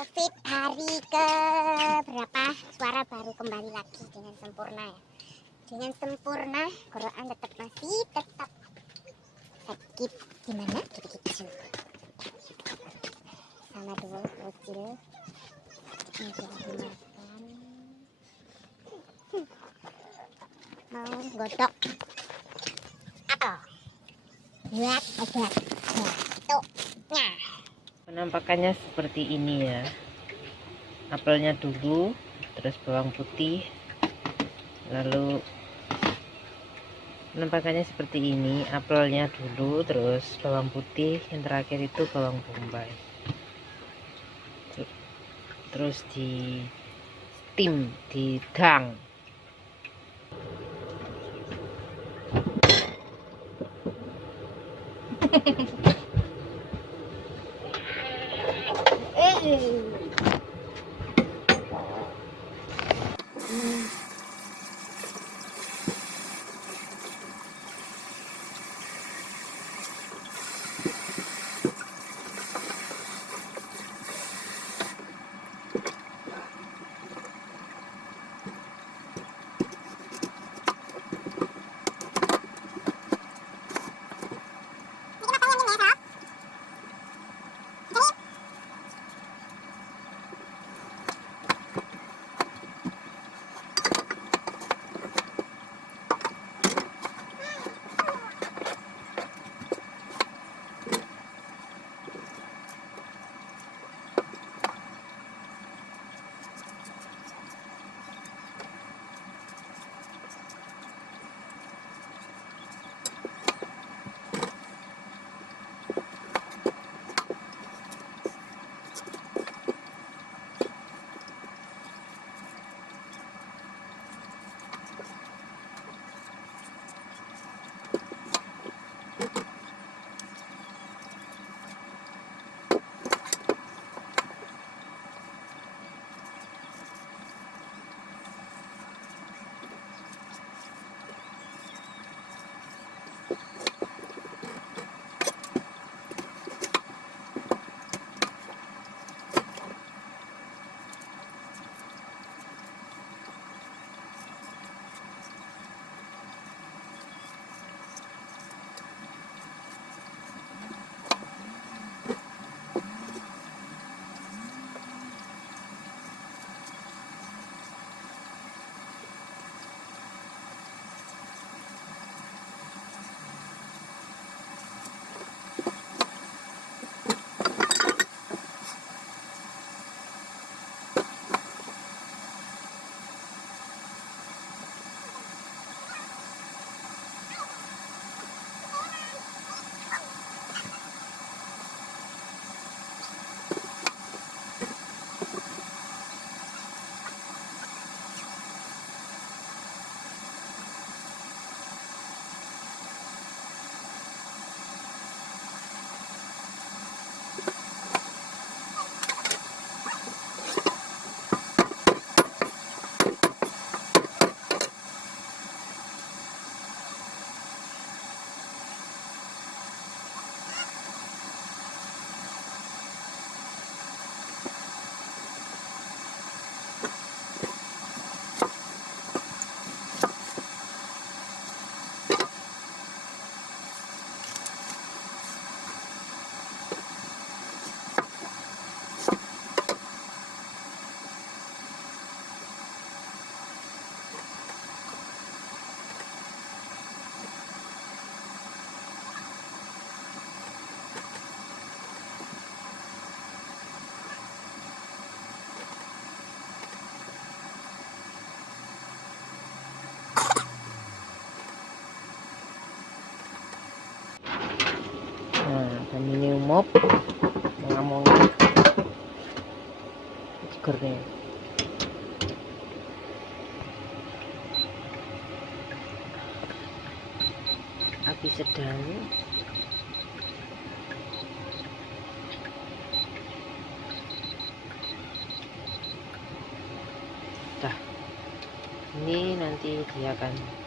COVID hari ke berapa, suara baru kembali lagi dengan sempurna ya. Dengan sempurna, Quran masih tetap sakit. Gimana? Gitu-gitu. Sama dua bocil. Ini dimakan. Mau godok. Apa? Buat obat. Tuh. Nah. Penampakannya seperti ini ya. Apelnya dulu, terus bawang putih, lalu penampakannya seperti ini. Apelnya dulu, terus bawang putih, yang terakhir itu bawang bombay. Terus di steam, didang. Dan ini mop ngamong segernya api sedang. Dah, ini nanti dia akan